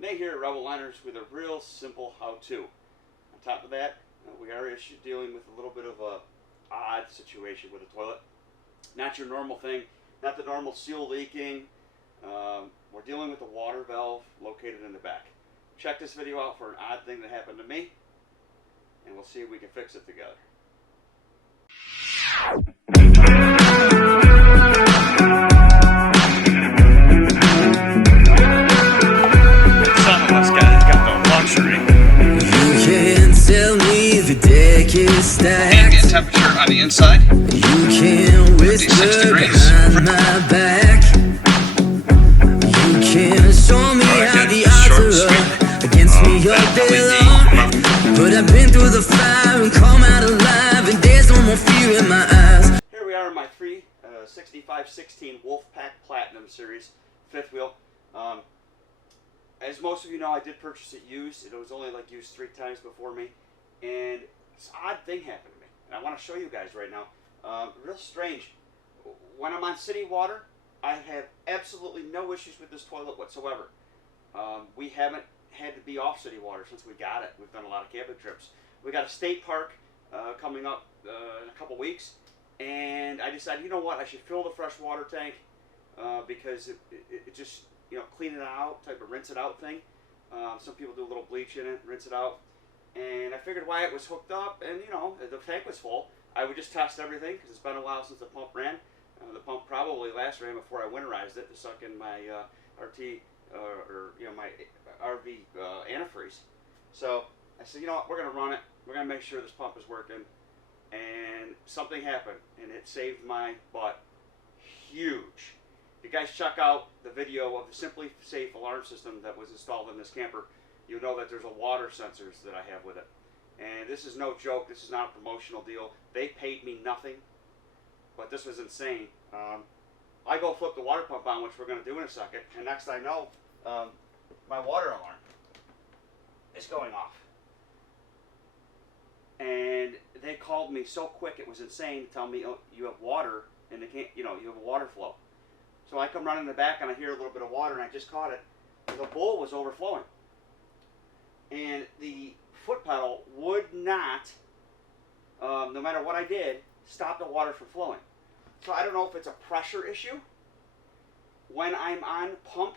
Today here at Rebel Liners with a real simple how-to. On top of that, we are dealing with a little bit of a odd situation with the toilet. Not your normal thing, not the normal seal leaking. We're dealing with the water valve located in the back. Check this video out for an odd thing that happened to me, and we'll see if we can fix it together. Some of us got the luxury. You can't tell me the deck is stacked. Ambient temperature on the inside. You can't 56 whisper degrees. behind my back. You can't show me how the odds are up against me all day long. But I've been through the fire and come out alive, and there's no more fear in my eyes. Here we are in my free 6516 Wolfpack Platinum Series fifth wheel. As most of you know, I did purchase it used. It was only like used 3 times before me, and this odd thing happened to me, and I want to show you guys right now. Real strange. When I'm on city water, I have absolutely no issues with this toilet whatsoever. We haven't had to be off city water since we got it. We've done a lot of camping trips. We got a state park coming up in a couple weeks, and I decided, you know what, I should fill the fresh water tank because it just, you know, clean it out, type of rinse it out thing. Some people do a little bleach in it, rinse it out. And I figured why it was hooked up, and you know, the tank was full, I would just test everything because it's been a while since the pump ran. The pump probably last ran before I winterized it to suck in my RT or you know, my RV antifreeze. So I said, you know what, we're gonna run it. We're gonna make sure this pump is working. And something happened, and it saved my butt huge. If you guys check out the video of the Simply Safe alarm system that was installed in this camper, you'll know that there's a water sensors that I have with it. And this is no joke. This is not a promotional deal. They paid me nothing, but this was insane. I go flip the water pump on, which we're going to do in a second, and next I know, my water alarm is going off. And they called me so quick, it was insane, to tell me, oh, you have water, and they can't, you know, you have a water flow. So I come running in the back and I hear a little bit of water, and I just caught it. The bowl was overflowing. And the foot pedal would not, no matter what I did, stop the water from flowing. So I don't know if it's a pressure issue. When I'm on pump,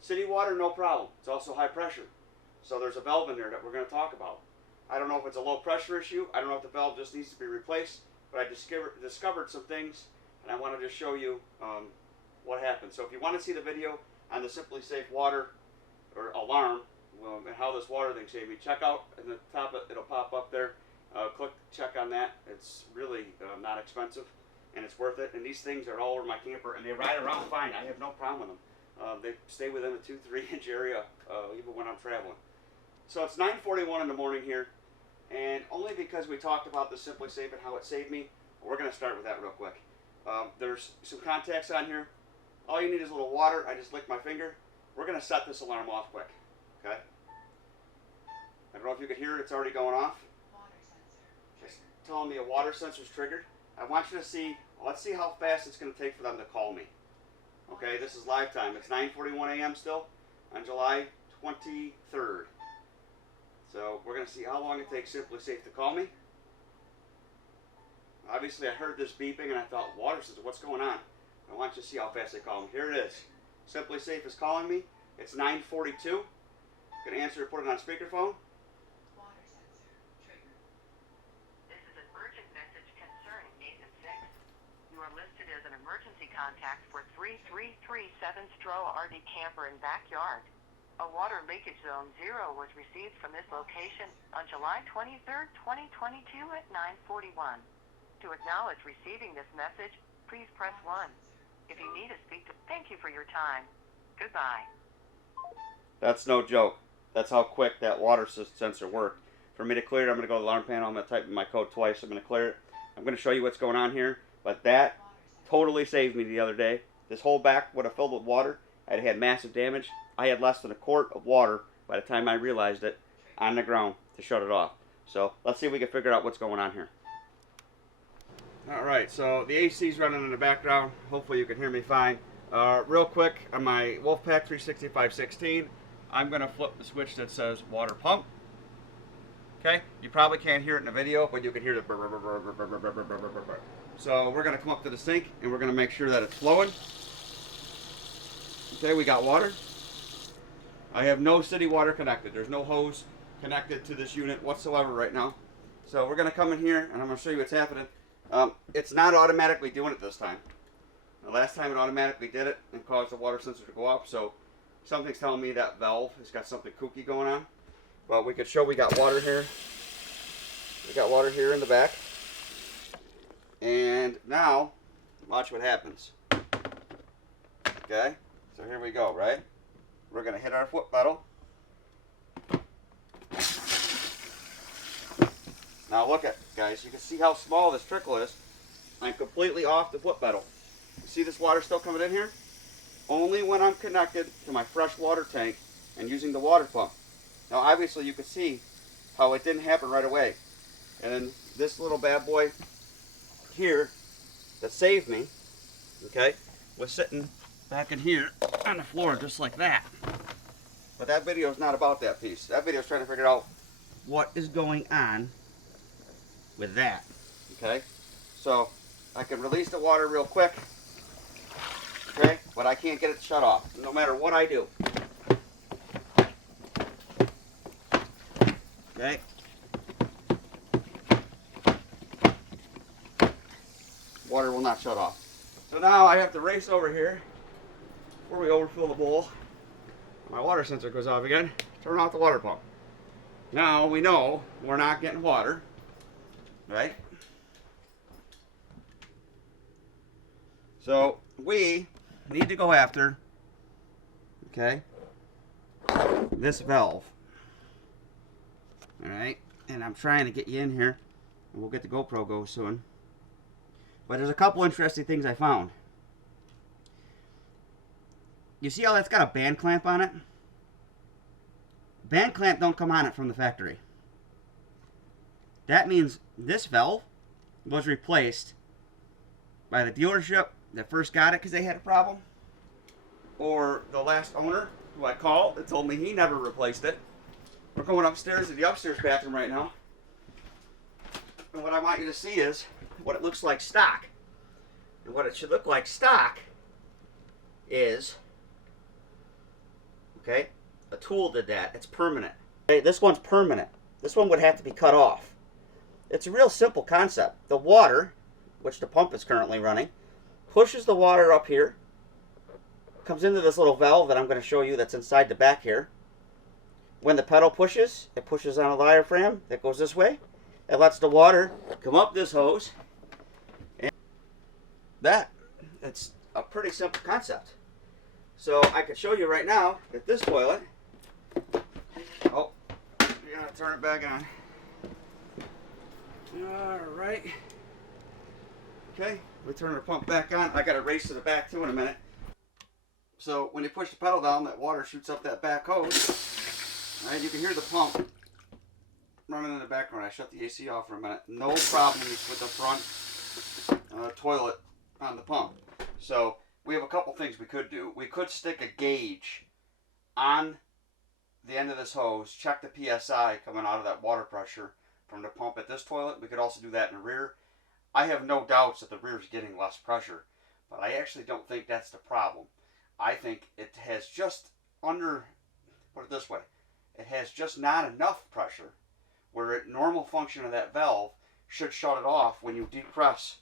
city water, no problem. It's also high pressure. So there's a valve in there that we're going to talk about. I don't know if it's a low pressure issue. I don't know if the valve just needs to be replaced. But I discovered some things, and I wanted to show you what happened. So if you want to see the video on the Simply Safe water or alarm and how this water thing saved me, check out at the top, it'll pop up there. Click check on that. It's really not expensive, and it's worth it. And these things are all over my camper, and they ride around fine. I have no problem with them. They stay within a 2-3 inch area even when I'm traveling. So it's 9:41 in the morning here, and only because we talked about the Simply Safe and how it saved me, we're going to start with that real quick. There's some contacts on here. All you need is a little water. I just licked my finger. We're going to set this alarm off quick. Okay? I don't know if you can hear it. It's already going off. Water sensor. It's telling me a water sensor is triggered. I want you to see, let's see how fast it's going to take for them to call me. Okay, this is live time. It's 9:41 a.m. still on July 23rd. So we're going to see how long it takes Simply Safe to call me. Obviously, I heard this beeping and I thought, water sensor, what's going on? I want you to see how fast they call me. Here it is. Simply Safe is calling me. It's 9:42. Going to answer, put it on speakerphone. Water sensor triggered. This is an urgent message concerning Nathan 6. You are listed as an emergency contact for 3337 Stroh RD Camper and Backyard. A water leakage zone 0 was received from this location on July 23rd, 2022 at 9:41. To acknowledge receiving this message, please press 1. If you need to speak to, thank you for your time. Goodbye. That's no joke. That's how quick that water sensor worked. For me to clear it, I'm going to go to the alarm panel. I'm going to type in my code twice. I'm going to clear it. I'm going to show you what's going on here. But that totally saved me the other day. This whole back would have filled with water. I'd had massive damage. I had less than a quart of water by the time I realized it on the ground to shut it off. So let's see if we can figure out what's going on here. Alright, so the AC's running in the background. Hopefully you can hear me fine. Real quick, on my Wolfpack 36516, I'm going to flip the switch that says water pump. Okay, you probably can't hear it in the video, but you can hear the burr, burr, burr, burr, burr, burr, burr, burr, burr, burr. So we're going to come up to the sink and we're going to make sure that it's flowing. Okay, we got water. I have no city water connected. There's no hose connected to this unit whatsoever right now. So we're going to come in here and I'm going to show you what's happening. It's not automatically doing it this time. The last time it automatically did it and caused the water sensor to go up, so something's telling me that valve has got something kooky going on. Well, we could show we got water here. We got water here in the back. And now, watch what happens. Okay, so here we go, right? We're going to hit our foot pedal. Now look at, guys, you can see how small this trickle is. I'm completely off the foot pedal. You see this water still coming in here? Only when I'm connected to my fresh water tank and using the water pump. Now obviously you can see how it didn't happen right away. And this little bad boy here that saved me, okay, was sitting back in here on the floor just like that. But that video is not about that piece. That video is trying to figure out what is going on with that. Okay, so I can release the water real quick. Okay, but I can't get it to shut off no matter what I do. Okay. Water will not shut off. So now I have to race over here before we overfill the bowl. My water sensor goes off again. Turn off the water pump. Now we know we're not getting water, right? So we need to go after, okay, this valve. All right, and I'm trying to get you in here, and we'll get the GoPro go soon. But there's a couple interesting things I found. You see how that's got a band clamp on it? Band clamp don't come on it from the factory. That means this valve was replaced by the dealership that first got it because they had a problem, or the last owner who I called that told me he never replaced it. We're going upstairs to the upstairs bathroom right now, and what I want you to see is what it looks like stock. And what it should look like stock is, okay, a tool did that. It's permanent. Okay, this one's permanent. This one would have to be cut off. It's a real simple concept. The water, which the pump is currently running, pushes the water up here, comes into this little valve that I'm going to show you that's inside the back here. When the pedal pushes, it pushes on a diaphragm that goes this way. It lets the water come up this hose. And it's a pretty simple concept. So I could show you right now that this toilet, oh, you're going to turn it back on. Alright. Okay, we turn the pump back on. I got to race to the back too in a minute. So when you push the pedal down, that water shoots up that back hose. Right, you can hear the pump running in the background. I shut the AC off for a minute. No problems with the front toilet on the pump. So we have a couple things we could do. We could stick a gauge on the end of this hose, check the PSI coming out of that water pressure from the pump at this toilet. We could also do that in the rear. I have no doubts that the rear is getting less pressure, but I actually don't think that's the problem. I think it has just under, put it this way, it has just not enough pressure where a normal function of that valve should shut it off when you depress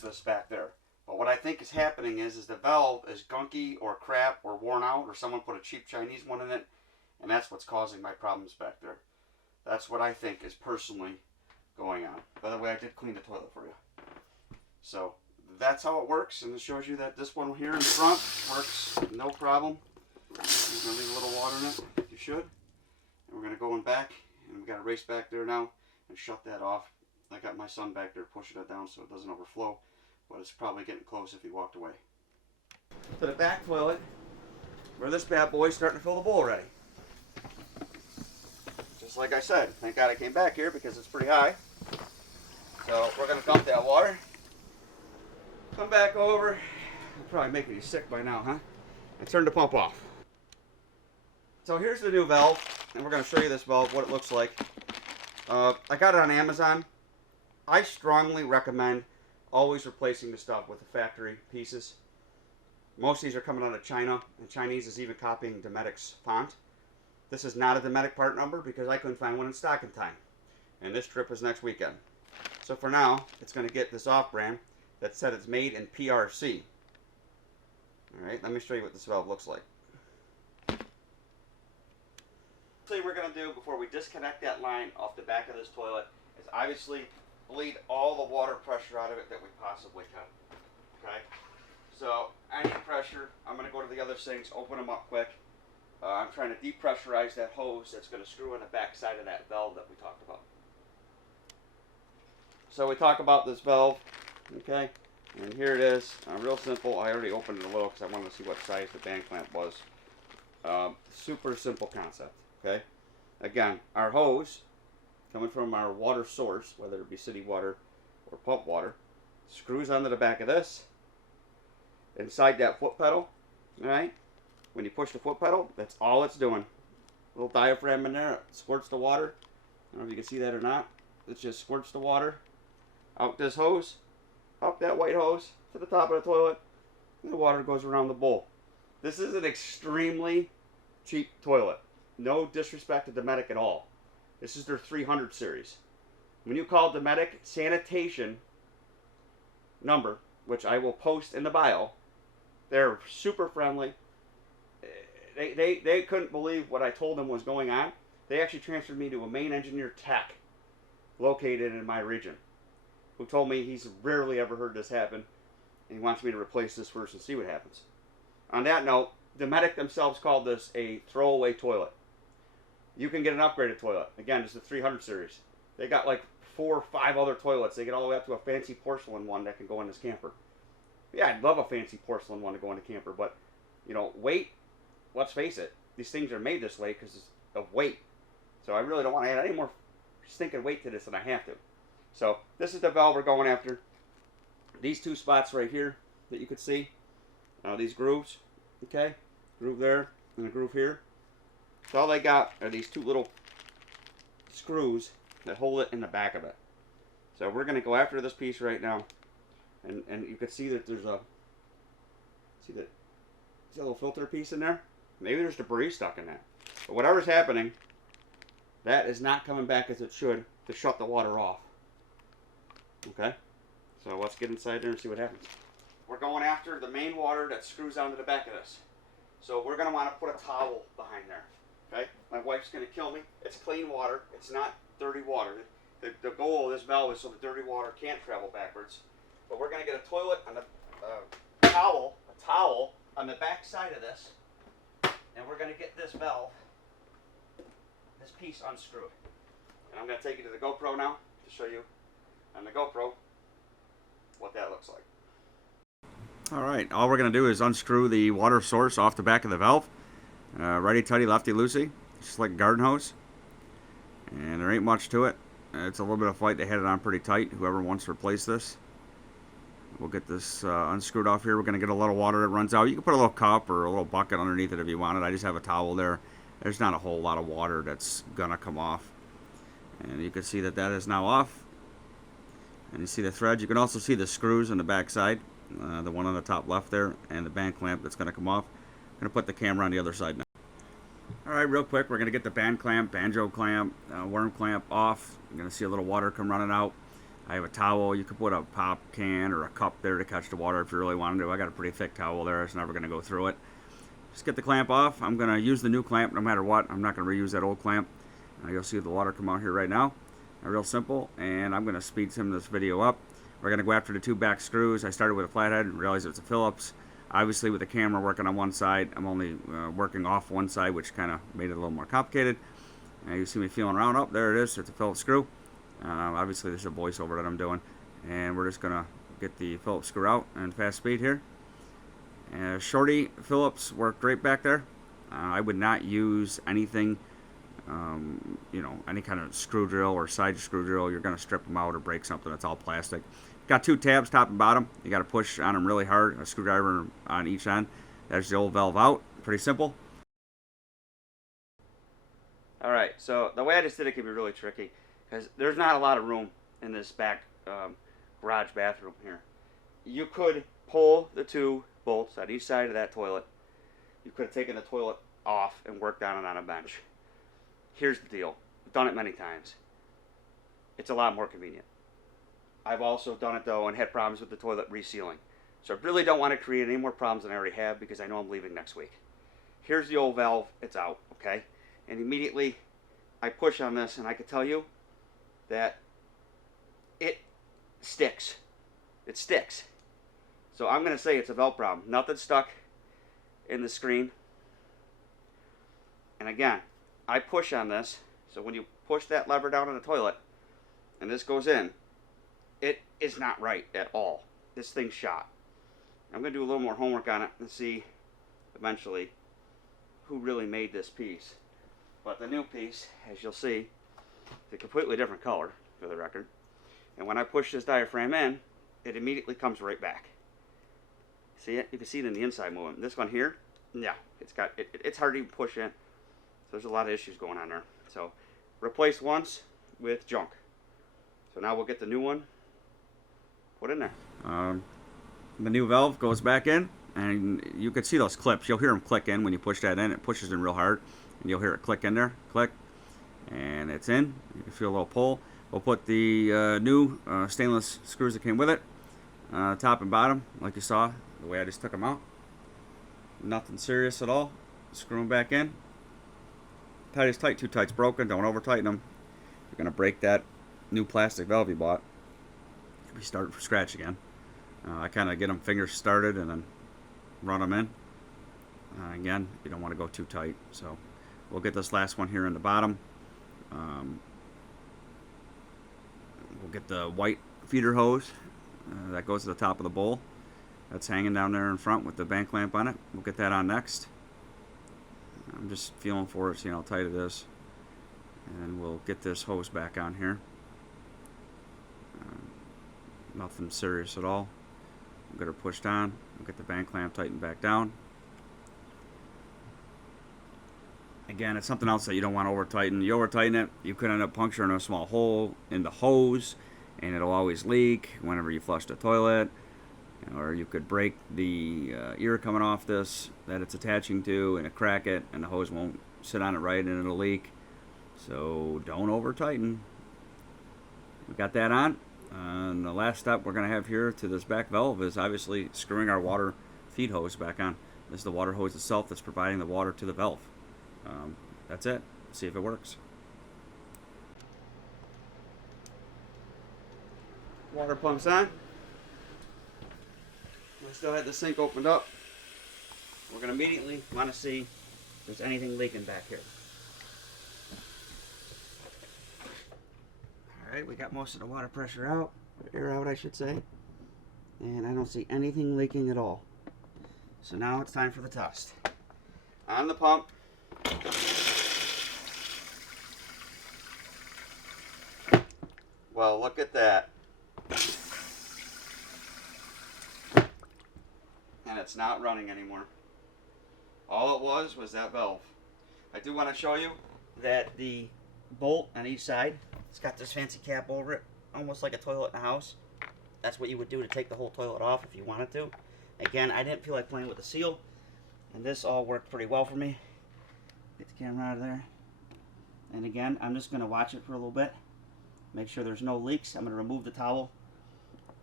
this back there. But what I think is happening is the valve is gunky or crap or worn out, or someone put a cheap Chinese one in it, and that's what's causing my problems back there. That's what I think is personally going on. By the way, I did clean the toilet for you. So that's how it works, and it shows you that this one here in the front works no problem. You're going to leave a little water in it, you should. And we're going to go in back, and we've got to race back there now and shut that off. I got my son back there pushing it down so it doesn't overflow, but it's probably getting close if he walked away. To the back toilet, where this bad boy's starting to fill the bowl already. Just like I said, thank God I came back here because it's pretty high. So we're going to dump that water. Come back over. I'm probably making you sick by now, huh? And turn the pump off. So here's the new valve, and we're going to show you this valve, what it looks like. I got it on Amazon. I strongly recommend always replacing the stuff with the factory pieces. Most of these are coming out of China, and Chinese is even copying Dometic's font. This is not a Dometic part number because I couldn't find one in stock in time. And this trip is next weekend. So for now, it's going to get this off-brand that said it's made in PRC. Alright, let me show you what this valve looks like. What we're going to do before we disconnect that line off the back of this toilet is obviously bleed all the water pressure out of it that we possibly can. Okay? So, any pressure, I'm going to go to the other sinks, open them up quick. I'm trying to depressurize that hose that's going to screw on the back side of that valve that we talked about. So we talk about this valve, okay? And here it is, real simple. I already opened it a little because I wanted to see what size the band clamp was. Super simple concept, okay? Again, our hose, coming from our water source, whether it be city water or pump water, screws onto the back of this, inside that foot pedal, alright? When you push the foot pedal, that's all it's doing. Little diaphragm in there, it squirts the water. I don't know if you can see that or not. It just squirts the water out this hose, up that white hose to the top of the toilet, and the water goes around the bowl. This is an extremely cheap toilet. No disrespect to Dometic at all. This is their 300 series. When you call Dometic Sanitation number, which I will post in the bio, they're super friendly. They couldn't believe what I told them was going on. They actually transferred me to a main engineer tech located in my region, who told me he's rarely ever heard this happen, and he wants me to replace this first and see what happens. On that note, Dometic themselves called this a throwaway toilet. You can get an upgraded toilet. Again, this is the 300 series. They got like 4 or 5 other toilets. They get all the way up to a fancy porcelain one that can go in this camper. Yeah, I'd love a fancy porcelain one to go in a camper, but, you know, weight, let's face it, these things are made this way because of weight. So I really don't want to add any more stinking weight to this than I have to. So this is the valve we're going after. These 2 spots right here that you could see, these grooves, okay, groove there and a groove here. So all they got are these 2 little screws that hold it in the back of it. So we're going to go after this piece right now, and you can see that there's a little filter piece in there. Maybe there's debris stuck in that. But whatever's happening, that is not coming back as it should to shut the water off. Okay? So let's get inside there and see what happens. We're going after the main water that screws onto the back of this. So we're going to want to put a towel behind there. Okay? My wife's going to kill me. It's clean water. It's not dirty water. The goal of this valve is so the dirty water can't travel backwards. But we're going to get a toilet on the towel on the back side of this. And we're going to get this valve, this piece unscrewed. And I'm going to take you to the GoPro now to show you on the GoPro what that looks like. Alright, all we're going to do is unscrew the water source off the back of the valve. Righty-tighty, lefty-loosey, just like a garden hose. And there ain't much to it. It's a little bit of fight. They had it on pretty tight, whoever wants to replace this. We'll get this unscrewed off here. We're going to get a little water that runs out. You can put a little cup or a little bucket underneath it if you wanted. I just have a towel there. There's not a whole lot of water that's going to come off. And you can see that that is now off. And you see the threads. You can also see the screws on the back side. The one on the top left there. And the band clamp that's going to come off. I'm going to put the camera on the other side now. Alright, real quick. We're going to get the band clamp, banjo clamp, worm clamp off. You're going to see a little water come running out. I have a towel. You could put a pop can or a cup there to catch the water if you really wanted to. I got a pretty thick towel there. It's never going to go through it. Just get the clamp off. I'm going to use the new clamp no matter what. I'm not going to reuse that old clamp. You'll see the water come out here right now. Real simple. And I'm going to speed some of this video up. We're going to go after the 2 back screws. I started with a flathead and realized it's a Phillips. Obviously with the camera working on one side, I'm only working off one side, which kind of made it a little more complicated. You see me feeling around. Oh, there it is. It's a Phillips screw. Obviously this is a voiceover that I'm doing, and we're just gonna get the Phillips screw out and fast speed here. Shorty Phillips worked great back there. I would not use anything, you know, any kind of screw drill or side screw drill. You're gonna strip them out or break something. It's all plastic. Got 2 tabs, top and bottom. You got to push on them really hard. A screwdriver on each end. There's the old valve out. Pretty simple. All right, so the way I just did it can be really tricky because there's not a lot of room in this back garage bathroom here. You could pull the two bolts on each side of that toilet. You could have taken the toilet off and worked on it on a bench. Here's the deal. I've done it many times. It's a lot more convenient. I've also done it though and had problems with the toilet resealing. So I really don't want to create any more problems than I already have because I know I'm leaving next week. Here's the old valve. It's out, okay? And immediately I push on this and I can tell you that it sticks. It sticks. So I'm going to say it's a valve problem. Nothing stuck in the screen. And again, I push on this. So when you push that lever down in the toilet and this goes in, it is not right at all. This thing's shot. I'm going to do a little more homework on it and see eventually who really made this piece. But the new piece, as you'll see, is a completely different color, for the record. And when I push this diaphragm in, it immediately comes right back. See it? You can see it in the inside moving. This one here, yeah, it's hard to even push in. So there's a lot of issues going on there. So replace once with junk. So now we'll get the new one put in there. The new valve goes back in, and you can see those clips. You'll hear them click in when you push that in. It pushes in real hard, and you'll hear it click in there. Click, and it's in. You can feel a little pull. We'll put the new stainless screws that came with it, top and bottom, like you saw, the way I just took them out. Nothing serious at all. Screw them back in. Tight is tight. Too tight's broken. Don't over tighten them. You're gonna break that new plastic valve you bought. We start from scratch again. I kind of get them fingers started and then run them in. Again, you don't want to go too tight. So we'll get this last one here in the bottom. We'll get the white feeder hose that goes to the top of the bowl. That's hanging down there in front with the bank lamp on it. We'll get that on next. I'm just feeling for it, seeing how tight it is. And we'll get this hose back on here. Nothing serious at all. We'll get her pushed on. We'll get the bank clamp tightened back down. Again, it's something else that you don't want to over tighten. You over tighten it, you could end up puncturing a small hole in the hose, and it'll always leak whenever you flush the toilet. Or you could break the ear coming off this that it's attaching to, and crack it, and the hose won't sit on it right, and it'll leak. So don't over tighten. We got that on. And the last step we're going to have here to this back valve is obviously screwing our water feed hose back on. This is the water hose itself that's providing the water to the valve. That's it. See if it works. Water pump's on. We still had the sink opened up. We're going to immediately want to see if there's anything leaking back here. Alright, we got most of the water pressure out, air out I should say, and I don't see anything leaking at all. So now it's time for the test. On the pump. Well, look at that. And it's not running anymore. All it was that valve. I do want to show you that the bolt on each side, it's got this fancy cap over it, almost like a toilet in a house. That's what you would do to take the whole toilet off if you wanted to. Again, I didn't feel like playing with the seal, and this all worked pretty well for me. Get the camera out of there. And again, I'm just going to watch it for a little bit. Make sure there's no leaks. I'm going to remove the towel,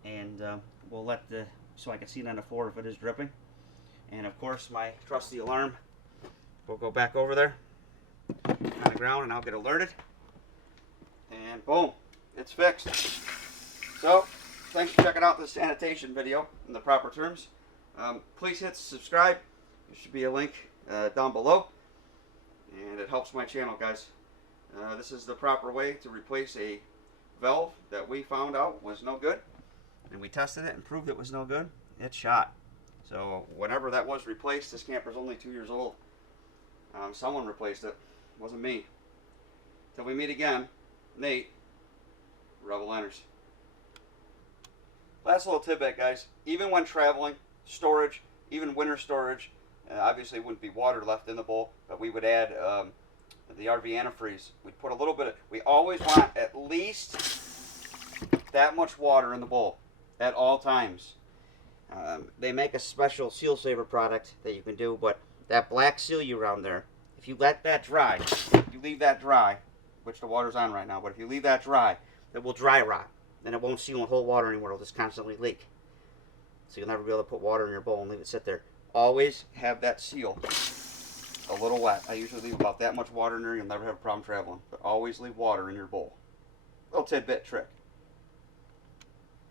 and we'll let so I can see it on the floor if it is dripping. And of course, my trusty alarm will go back over there on the ground, and I'll get alerted. And boom, it's fixed. So, thanks for checking out this sanitation video in the proper terms. Please hit subscribe. There should be a link down below. And it helps my channel, guys. This is the proper way to replace a valve that we found out was no good. And we tested it and proved it was no good. It's shot. So whenever that was replaced, this camper's only 2 years old. Someone replaced it. It wasn't me. Till we meet again, Nate, Rebel Enters. Last little tidbit, guys. Even when traveling, storage, even winter storage, obviously wouldn't be water left in the bowl, but we would add the RV antifreeze, we put a little bit of, we always want at least that much water in the bowl at all times. They make a special seal saver product that you can do, but that black seal you around there, if you let that dry, if you leave that dry, which the water's on right now, but if you leave that dry, it will dry rot. And it won't seal and hold water anymore. It'll just constantly leak. So you'll never be able to put water in your bowl and leave it sit there. Always have that seal a little wet. I usually leave about that much water in there. You'll never have a problem traveling. But always leave water in your bowl. Little tidbit trick.